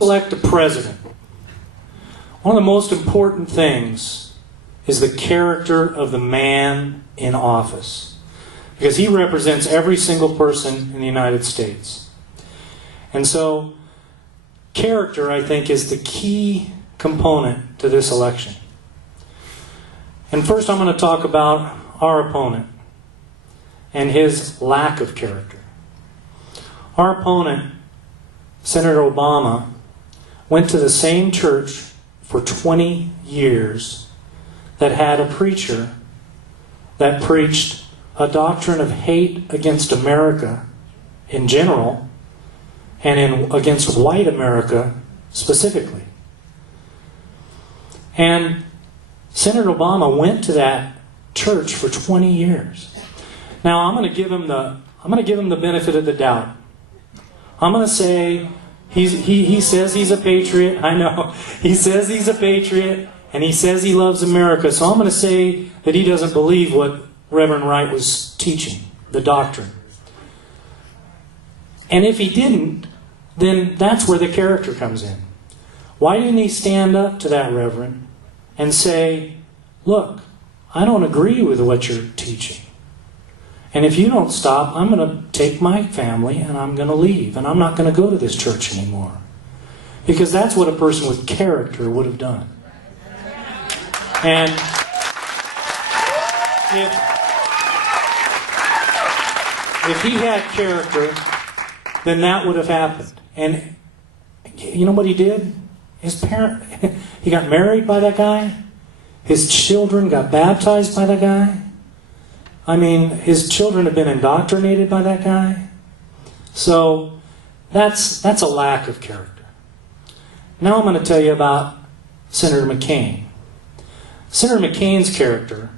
Elect a president, one of the most important things is the character of the man in office, because he represents every single person in the United States. And so character, I think, is the key component to this election. And first I'm going to talk about our opponent and his lack of character. Our opponent, Senator Obama, went to the same church for 20 years that had a preacher that preached a doctrine of hate against America in general and against white America specifically. And Senator Obama went to that church for 20 years. Now I'm going to give him the benefit of the doubt. I'm going to say he says he's a patriot. I know. He says he's a patriot, and he says he loves America. So I'm going to say that he doesn't believe what Reverend Wright was teaching, the doctrine. And if he didn't, then that's where the character comes in. Why didn't he stand up to that reverend and say, look, I don't agree with what you're teaching. And if you don't stop, I'm going to take my family and I'm going to leave. And I'm not going to go to this church anymore. Because that's what a person with character would have done. And if he had character, then that would have happened. And you know what he did? His he got married by that guy. His children got baptized by that guy. I mean, his children have been indoctrinated by that guy. So that's a lack of character. Now I'm going to tell you about Senator McCain. Senator McCain's character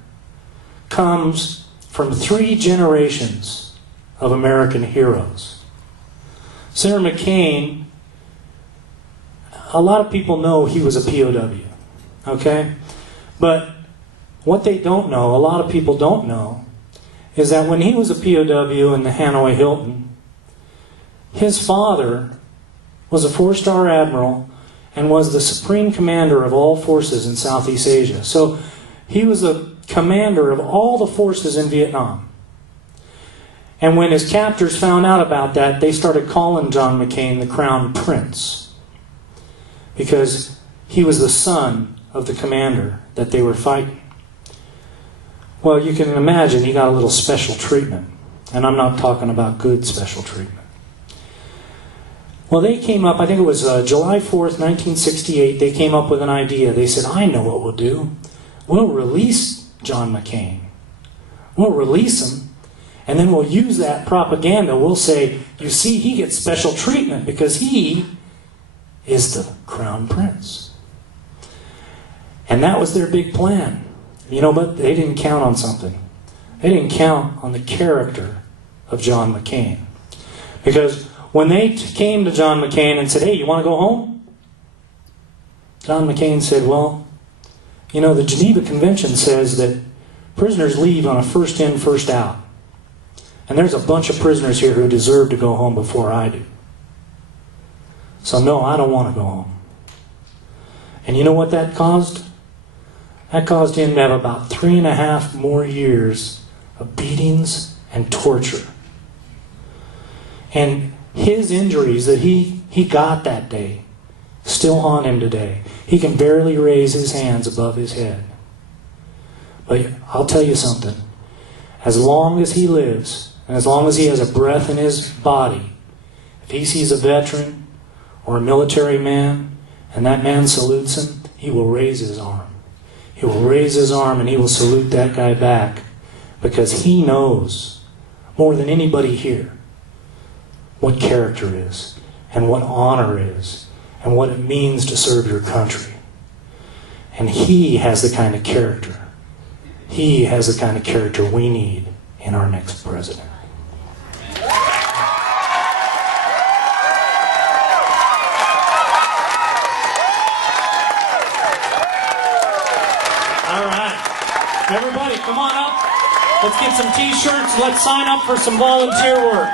comes from 3 generations of American heroes. Senator McCain, a lot of people know he was a POW, okay? But what they don't know, a lot of people don't know, is that when he was a POW in the Hanoi Hilton, his father was a 4-star admiral and was the supreme commander of all forces in Southeast Asia. So he was the commander of all the forces in Vietnam. And when his captors found out about that, they started calling John McCain the Crown Prince, because he was the son of the commander that they were fighting. Well, you can imagine he got a little special treatment. And I'm not talking about good special treatment. Well, they came up, I think it was July 4th, 1968, they came up with an idea. They said, I know what we'll do. We'll release John McCain. We'll release him, and then we'll use that propaganda. We'll say, you see, he gets special treatment because he is the Crown Prince. And that was their big plan. You know, but they didn't count on something. They didn't count on the character of John McCain. Because when they came to John McCain and said, hey, you want to go home? John McCain said, well, you know, the Geneva Convention says that prisoners leave on a first in, first out. And there's a bunch of prisoners here who deserve to go home before I do. So no, I don't want to go home. And you know what that caused? That caused him to have about 3.5 more years of beatings and torture. And his injuries that he got that day still haunt him today. He can barely raise his hands above his head. But I'll tell you something. As long as he lives, and as long as he has a breath in his body, if he sees a veteran or a military man, and that man salutes him, he will raise his arm. He will raise his arm and he will salute that guy back, because he knows more than anybody here what character is and what honor is and what it means to serve your country. And he has the kind of character. He has the kind of character we need in our next president. Everybody, come on up. Let's get some t-shirts. Let's sign up for some volunteer work.